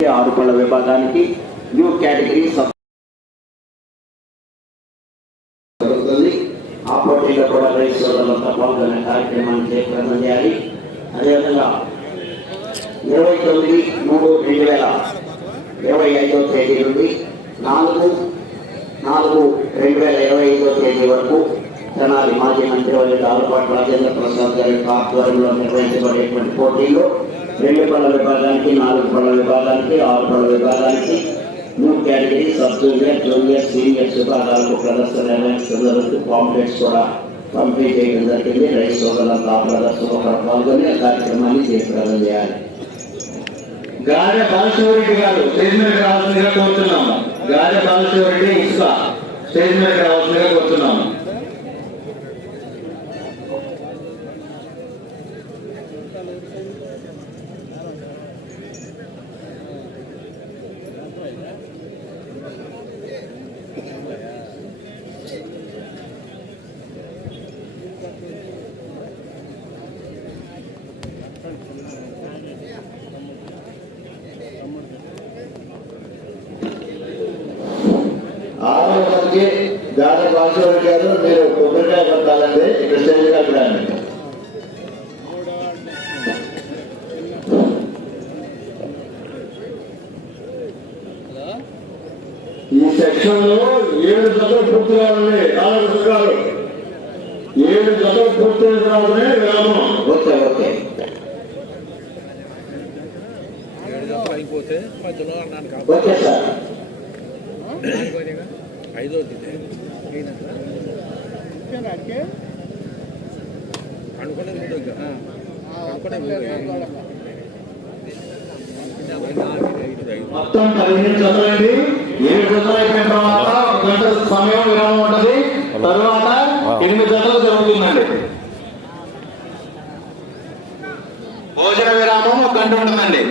ఆరు పళ్ళ విభాగానికి న్యూ కేటగిరీ జరుగుతుంది. ఆ పోటీలో కూడా రైస్ సోదరులంతా పాల్గొనే కార్యక్రమాన్ని జయప్రదం చేయాలి అదేవిధంగా ఇరవై తొమ్మిది మూడు రెండు వేల ఇరవై ఐదో తేదీ నుండి నాలుగు నాలుగు రెండు వేల ఇరవై ఐదో తేదీ వరకు తెనాలి మాజీ మంత్రి వర్యులు ఆలపాటి రాజేంద్ర ప్రసాద్ గారి ఆధ్వర్యంలో నిర్వహించబడేటువంటి పోటీలో రెండు పళ్ళ విభాగానికి నాలుగు పళ్ళ విభాగానికి ఆరు పళ్ళ విభాగానికి మూడు category sub junior junior senior విభాగాలకు ప్రదర్శన నిర్వహించడానికి పాంప్లెట్స్ కూడా పంపిణీ చేయడం జరిగింది. రైతు సోదరులంతా ఆ ప్రదర్శనలో పాల్గొని ఆ కార్యక్రమాన్ని జయప్రదం చేయాలి. గారె బాలశివరెడ్డి గారు స్టేజ్ మీద రావాల్సిందిగా కోరుతున్నాము. గారె బాలశివరెడ్డి ఇసుక స్టేజ్ మీద రావాల్సిందిగా కోరుతున్నాము ఆరో మందికి గారె గారు మీరు కొబ్బరికాయ కొట్టాలండి ఇక్కడ స్టేజ్ కట్టడానికి ఇక. మొత్తం పదిహేను జతలండి ఏడు జతలు అయిపోయిన తర్వాత ఒక గంట సమయం విరామం ఉంటది. తర్వాత ఎనిమిది జతలు జరుగుతుందండి భోజన విరామం ఒక గంట ఉంటుందండి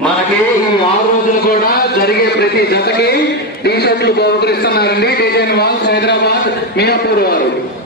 మనకి ఈ ఆరు రోజులు కూడా జరిగే ప్రతి జతకి టీ షర్ట్లు బహుకరిస్తున్నారండి. డిజైన్ వాల్స్ హైదరాబాద్ మియాపూర్ వారు.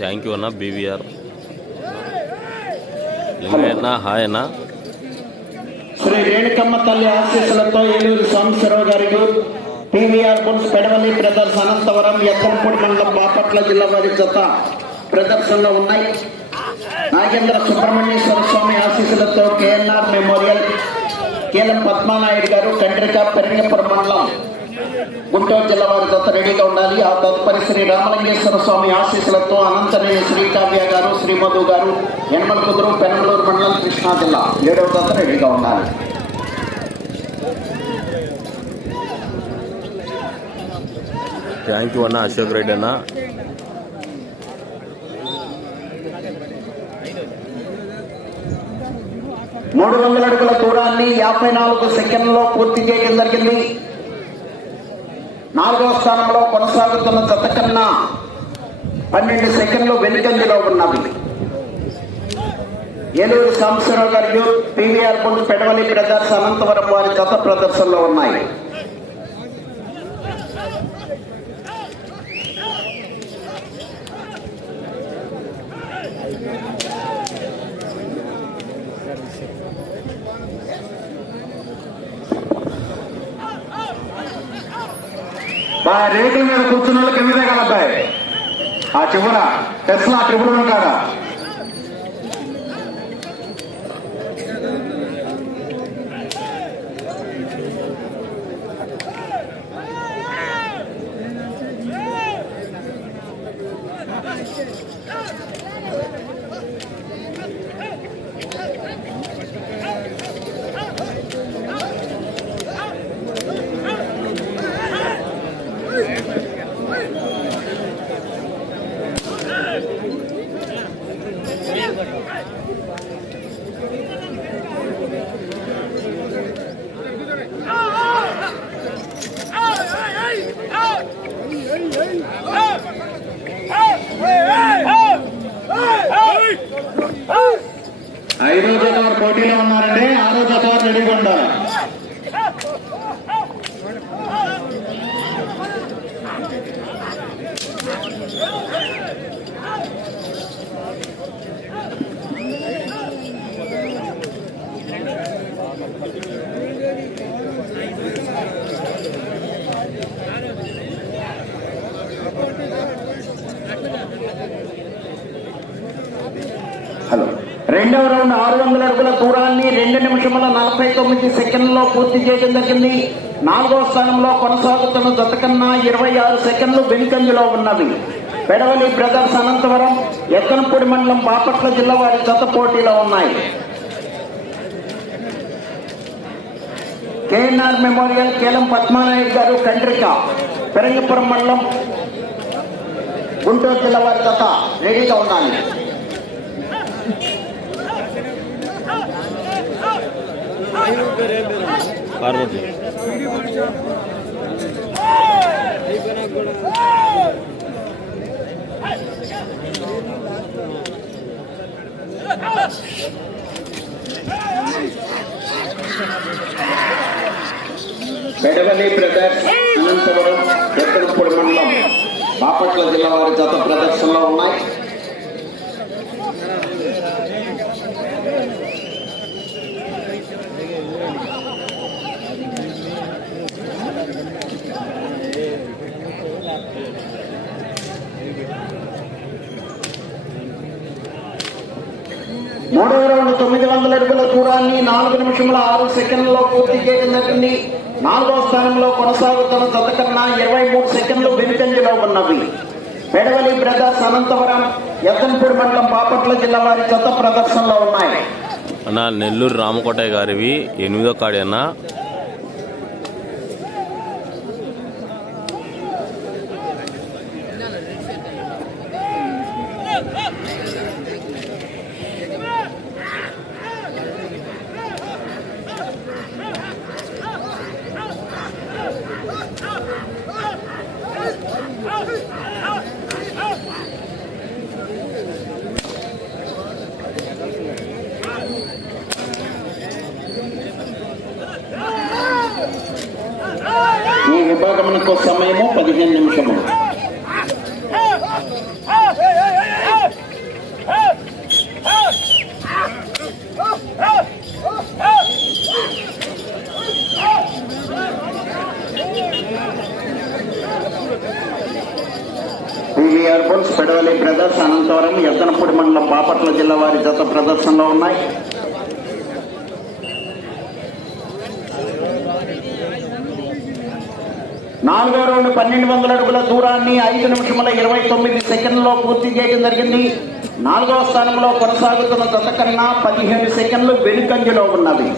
థ్యాంక్ యూ అన్న బీవీఆర్. లింగయ్యన్న హాయ్ అన్న శ్రీ రేణుకమ్మ తల్లి ఆశీస్సులతో ఏలూరు సాంబశివరావు గారికి PVR bulls Pedavalli brothers Anantavaram Ekkampudi మండలం బాపట్ల జిల్లా వారి జత ప్రదర్శనలో ఉన్నాయి. నాగేంద్ర సుబ్రహ్మణ్యేశ్వర స్వామి ఆశీస్సులతో కేఎన్ఆర్ మెమోరియల్ కీలం పద్మానాయుడు గారు కండ్రిక పెరిగపురం మండలం గుంటూరు జిల్లా వారి జత రెడీగా ఉండాలి. ఆ తదుపరి శ్రీ రామలింగేశ్వర స్వామి ఆశీస్సులతో అనంతనేని శ్రీకావ్య గారు శ్రీమధు గారు యనమల కుదురు పెనమలూరు మండలం కృష్ణా జిల్లా ఏడవ జత రెడీగా ఉండాలి. థ్యాంక్ యూ అన్న అశోక్ రెడ్డి అన్న. మూడు వందల అడుగుల దూరాన్ని యాభై నాలుగు సెకండ్లలో పూర్తి చేయడం జరిగింది. నాలుగవ స్థానంలో కొనసాగుతున్న జత కన్నా పన్నెండు సెకండ్లు వెనుకంజలో ఉన్నది ఏలూరు సాంబశివరావు గారి PVR PVR bull Pedavalli brothers Anantavaram వారి జత ప్రదర్శనలో ఉన్నాయి. ఆ రేకుల మీద కూర్చున్న వాళ్ళు కింద దిగాలి అబ్బాయి. ఆ చివర టెస్లా ట్రిపుల్ ఉంటారా పోటీలో ఉన్నారండి. ఆరో జత రెడీగా ఉండాలి. రెండవ రౌండ్ ఆరు వందల అడుగుల దూరాన్ని రెండు నిమిషముల నలభై తొమ్మిది సెకండ్లో పూర్తి చేయడం జరిగింది. నాలుగో స్థానంలో కొనసాగుతున్న జత కన్నా ఇరవై ఆరు సెకండ్లు వెనుకంజలో ఉన్నవి. పెడవలి బ్రదర్స్ అనంతవరం ఎత్తనపూడి మండలం బాపట్ల జిల్లా వారి జత పోటీలో ఉన్నాయి. కేఎన్ఆర్ మెమోరియల్ కేలం పద్మానాయుడు గారు కండ్రిక పెరంగపురం మండలం గుంటూరు జిల్లా వారి జత రెడీగా ఉండాలి. పార్వతి. పెడవలి బ్రదర్స్ అనంతపురం ఎక్కడపూడి మండలం బాపట్ల జిల్లా వారి జత ప్రదర్శనలో ఉన్నాయి మూడవ రౌండ్ తొమ్మిది వందల అడుగుల దూరాన్ని నాలుగు నిమిషముల ఆరు సెకండ్లలో పూర్తి చేయడం జరిగింది. నాలుగవ స్థానంలో కొనసాగుతున్న జత కన్నా ఇరవై మూడు సెకండ్లు వెనుకంజలో ఉన్నవి. పెడవలి బ్రదర్స్ అనంతపురం ఎత్తన్పూడి మండలం బాపట్ల జిల్లా వారి జత ప్రదర్శనలో ఉన్నాయి. అన్న నెల్లూరు రామకోటయ్య గారివి ఎనిమిదో కాడి అన్న ఈ విభాగమునకు సమయము పదిహేను నిమిషములు PVR bulls Pedavalli brothers Anantavaram Yeddanapudi మండలం బాపట్ల జిల్లా వారి జత ప్రదర్శనలో ఉన్నాయి నాలుగో రౌండ్ పన్నెండు వందల అడుగుల దూరాన్ని ఐదు నిమిషముల ఇరవై తొమ్మిది సెకండ్లో పూర్తి చేయడం జరిగింది. నాలుగవ స్థానంలో కొనసాగుతున్న జత కన్నా పదిహేను సెకండ్లు వెనుకంజలో ఉన్నది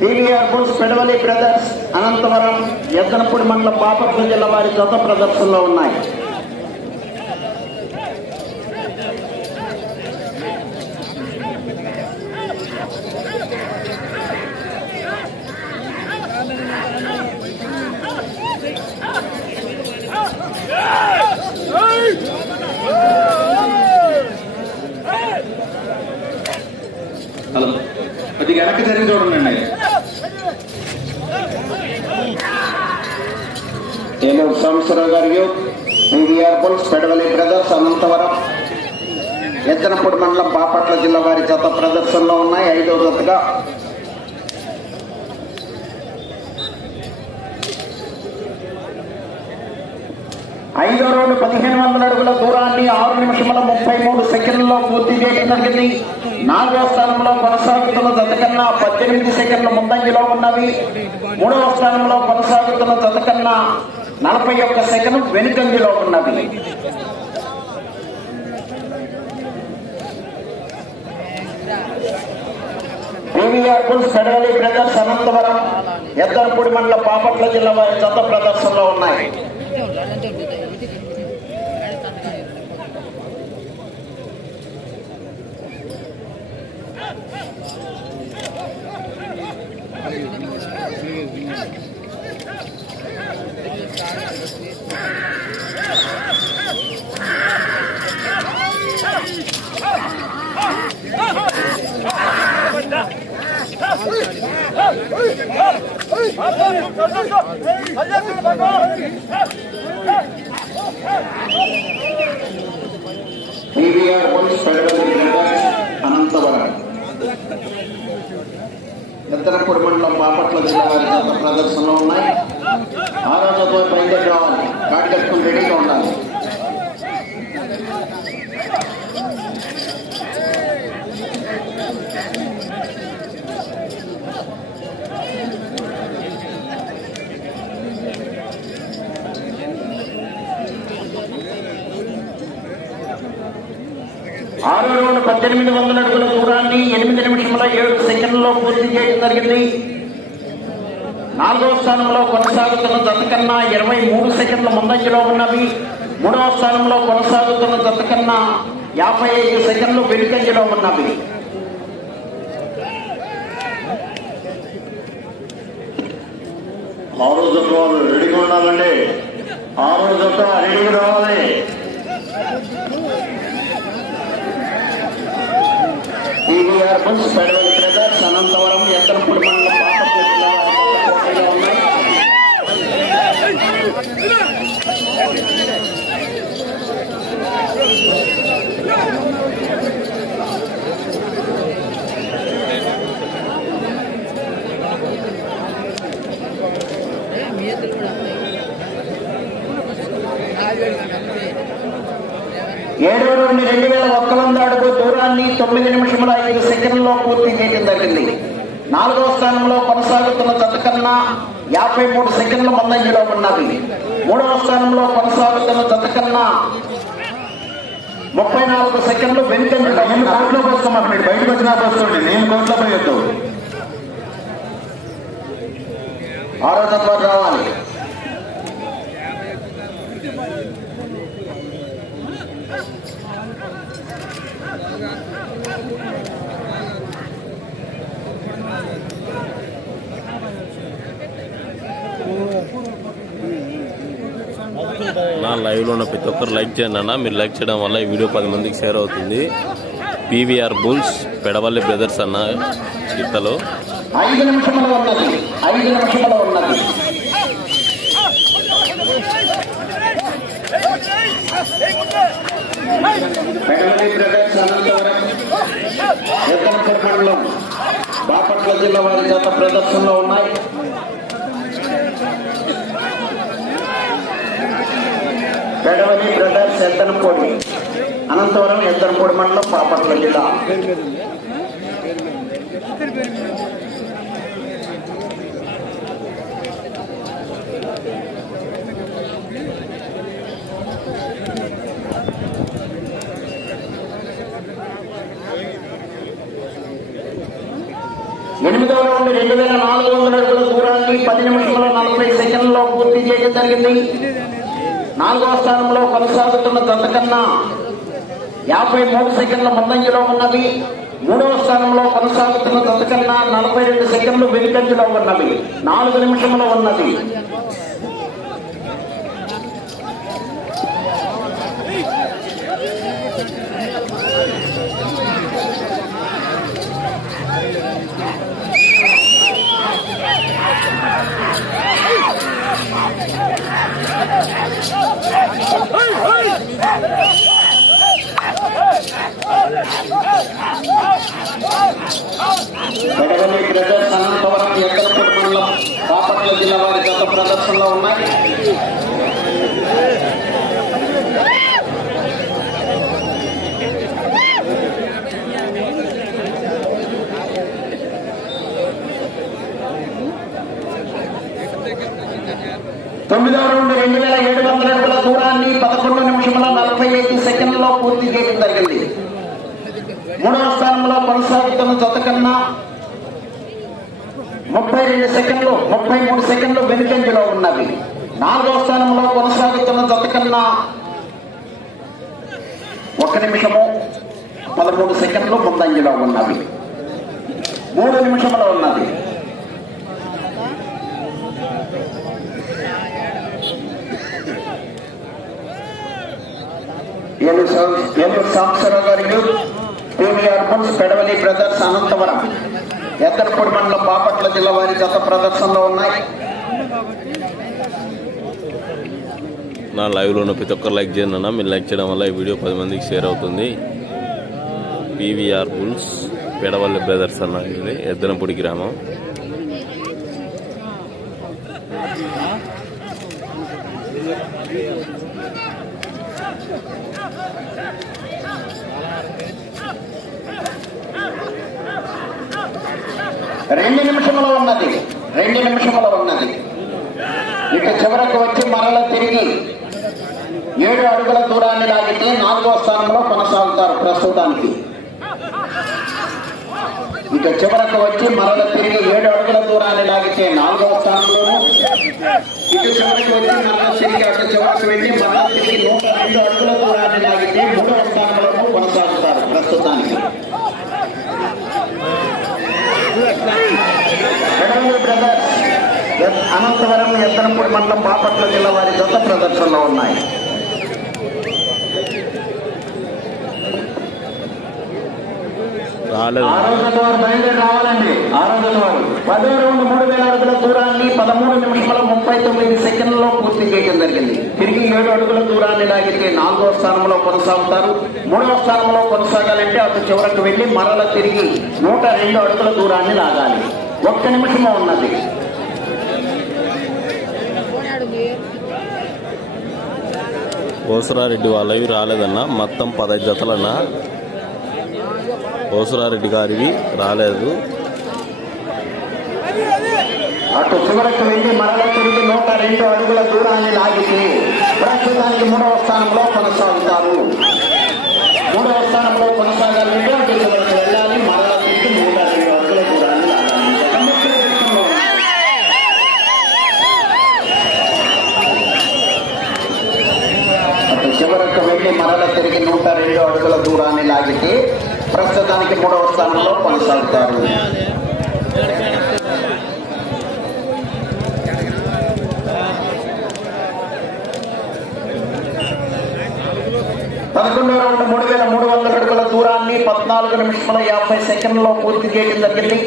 TVR bulls Pedavalli brothers Anantavaram Yeddanapudi మండలం బాపట్ల జిల్లా వారి జత ప్రదర్శనలో ఉన్నాయి. కొద్దిగా వెనక్కి జరిగి చూడండి. ఏలూరు సంవత్సరావు గారు PVR bulls Pedavalli brothers Anantavaram Ettanapudi మండలం బాపట్ల జిల్లా వారి జత ప్రదర్శనలో ఉన్నాయి. ఐదో జతగా ఐదో రోడ్డు పదిహేను వందల అడుగుల దూరాన్ని ఆరు నిమిషముల ముప్పై మూడు సెకండ్లలో పూర్తి చేయడం జరిగింది. నాలుగో స్థానంలో కొనసాగుతున్న జత కన్నా పద్దెనిమిది సెకండ్ల ముందంజలో ఉన్నవి. మూడవ స్థానంలో కొనసాగుతున్న జత కన్నా నలభై ఒక్క సెకండ్ వెనుకంజలో ఉన్నవి. PVR bulls federal brothers Anantavaram Yeddarapudi మండల బాపట్ల జిల్లా వారి జత ప్రదర్శనలో ఉన్నాయి. PVR bulls federal brothers Anantavaram Yeddarapudi మండలం బాపట్ల జిల్లా వారి ప్రదర్శనలో ఉన్నాయి. ఆరో బయలుదేరి రావాలి కాడి కట్టుకుని రెడీగా ఉండాలి. ఆరు రెండు పద్దెనిమిది వందల అడుగుల దూరాన్ని ఎనిమిది నిమిషముల ఏడు సెకండ్లలో పూర్తి చేయడం జరిగింది. నాలుగవ స్థానంలో కొనసాగుతున్న జత కన్నా ఇరవై మూడు సెకండ్ల ముందంజలో ఉన్నవి. మూడవ స్థానంలో కొనసాగుతున్న జత కన్నా యాభై ఐదు సెకండ్లు వెనుకంజలో ఉన్నవి. ఆరు జత వాళ్ళు రెడీగా ఉండాలండి. ఆరు జత రెడీగా రావాలి. BVR bus federal brothers Anantavaram Ettanapudi మండలం బాపట్ల ఉన్నాయి. ఏడవ నుండి రెండు వేల ఒక్క వంద అడుగు దూరాన్ని తొమ్మిది నిమిషముల ఐదు సెకండ్లలో పూర్తి చేయడం జరిగింది. నాలుగవ స్థానంలో కొనసాగుతున్న జత కన్నా యాభై మూడు సెకండ్ల ముందంజలో ఉన్నది. మూడవ స్థానంలో కొనసాగుతున్న జత కన్నా ముప్పై నాలుగు సెకండ్లు వెనుకంజలో నేను కోర్టులోకి వస్తాం మీరు బయటకు వచ్చినాక వస్తుంది నేను కోర్టులో పోయొద్దు. ఆరో జత రావాలి. నా లైవ్లో ఉన్న ప్రతి ఒక్కరు లైక్ చేయండి అన్న. మీరు లైక్ చేయడం వల్ల ఈ వీడియో పది మందికి షేర్ అవుతుంది. పీవీఆర్ బుల్స్ పెడవల్లి బ్రదర్స్ అన్న ఇత్తలో ఐదు నిమిషంలో ఉన్నది. ఐదు నిమిషంలో ఉన్నది. బ్రదర్స్ అనంతవరం ఎత్తనపూడి మండలం బాపట్ల జిల్లా వారి జత ప్రదర్శనలో ఉన్నాయి పెడవని బ్రదర్స్ ఎత్తనపూడి అనంతవరం ఎత్తనపూడి మండలం బాపట్ల జిల్లా Thank you. ఎనిమిదవ నుండి రెండు వేల నాలుగు వందల అడుగుల దూరాన్ని పది నిమిషంలో నలభై సెకండ్లలో పూర్తి చేయడం జరిగింది. నాలుగవ స్థానంలో కొనసాగుతున్న జత యాభై మూడు సెకండ్ల ముందంజలో ఉన్నవి మూడవ స్థానంలో కొనసాగుతున్న జత నలభై రెండు సెకండ్లు వెనుకంజలో ఉన్నవి నాలుగు నిమిషంలో ఉన్నది. పెడగలి బ్రదర్స్ అనంతవరం ఎక్కలపూడి మండలం బాపట్ల జిల్లా వారి గత ప్రదర్శనలో ఉన్నాయి తొమ్మిదవ రౌండ్ రెండు వేల ఏడు వందల అడుగుల దూరాన్ని పదకొండు నిమిషముల నలభై ఐదు సెకండ్లలో పూర్తి చేయడం జరిగింది. మూడవ స్థానంలో కొనసాగుతున్న జత కన్నా ముప్పై రెండు సెకండ్లు ముప్పై మూడు సెకండ్లు వెనుకంజలో ఉన్నవి. నాలుగవ స్థానంలో కొనసాగుతున్న జత కన్నా ఒక నిమిషము పదమూడు సెకండ్లు ముందంజలో ఉన్నవి. మూడు నిమిషములో ఉన్నది. ఏలూరు సం- ఏలూరు సాంబశివరావు గారికి PVR bulls Pedavalli brothers Anantavaram Yeddarapudi మండలం బాపట్ల జిల్లా వారి గత ప్రదర్శనలో ఉన్నాయి. నా లైవ్లో ఉన్న ప్రతి ఒక్కరు లైక్ చేయండి అన్న. మీరు లైక్ చేయడం వల్ల ఈ వీడియో పది మందికి షేర్ అవుతుంది. పీవీఆర్ బుల్స్ పెడవల్లి బ్రదర్స్ అన్న ఇది ఎద్దనపూడి గ్రామం. రెండు నిమిషములో ఉన్నది. రెండు నిమిషములో ఉన్నది. ఇక చివరకు వచ్చి మరల తిరిగి ఏడు అడుగుల దూరాన్ని లాగితే నాలుగో స్థానంలో కొనసాగుతారు ప్రస్తుతానికి. ఇక చివరకు వచ్చి మరల తిరిగి ఏడు అడుగుల దూరాన్ని లాగితే నాలుగో స్థానంలోను. ఇటు చివరికి వచ్చి మరల తిరిగి అటు చివరకు వెళ్ళి మరల తిరిగి నూట రెండు అడుగుల దూరాన్ని లాగితే మూడవ స్థానంలో కొనసాగుతారు ప్రస్తుతానికి. అనంతవరం ఎత్తనపూడి మండలం బాపట్ల జిల్లా వారి జత ప్రదర్శనలో ఉన్నాయి. రాలేదు. రావాలండి. మూడు వేల అడుగుల దూరాన్ని పదమూడు నిమిషముల ముప్పై తొమ్మిది సెకండ్లలో పూర్తి చేయడం జరిగింది. తిరిగి ఏడు అడుగుల దూరాన్ని లాగితే నాలుగో స్థానంలో కొనసాగుతారు. మూడవ స్థానంలో కొనసాగాలంటే అటు చివరకు వెళ్ళి మరల తిరిగి నూట రెండు అడుగుల దూరాన్ని లాగాలి. ఒక్క నిమిషము ఉన్నది. ఓసరారెడ్డి వాళ్ళవి రాలేదన్న మొత్తం పదహైదు జతలన్న. ఓసరారెడ్డి గారివి రాలేదు. అటు చివరకు వెళ్ళి మరల తిరిగి నూట రెండు అడుగుల దూరాన్ని లాగితే ప్రస్తుతానికి మూడవ స్థానంలో కొనసాగుతారు. మూడవ స్థానంలో కొనసాగాలంటే అటు చివరకు వెళ్ళాలి మరల తిరిగి నూట రెండు అడుగుల దూరాన్ని లాగాలి. అటు చివరకు వెళ్ళి మరల తిరిగి నూట రెండు అడుగుల దూరాన్ని లాగితే ప్రస్తుతానికి మూడవ స్థానంలో కొనసాగుతారు. పదకొండు రౌండ్ మూడు వేల మూడు వందల అడుగుల దూరాన్ని పద్నాలుగు నిమిషముల యాభై సెకండ్లలో పూర్తి చేయడం జరిగింది.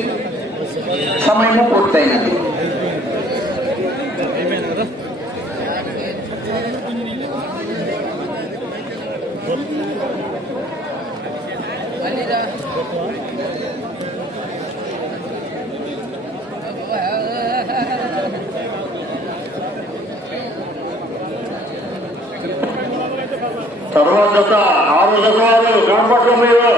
సమయము పూర్తయినది. తర్వాత ఆరు జతవారు కనపడటం మీరు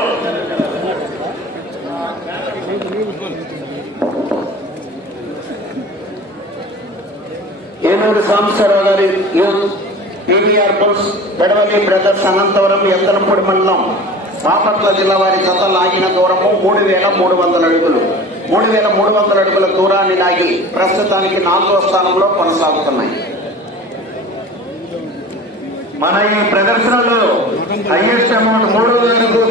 ఏలూరు సాంబశివరావు గారి youth PVR bulls Pedavalli brothers Anantavaram Ettanapudi మండలం బాపట్ల జిల్లా వారి జత లాగిన దూరము మూడు వేల మూడు వందల అడుగులు. మూడు వేల మూడు వందల అడుగుల దూరాన్ని లాగి ప్రస్తుతానికి నాలుగో స్థానంలో కొనసాగుతున్నాయి. మన ఈ ప్రదర్శనలో హైయెస్ట్ అమౌంట్ మూడు వేలకు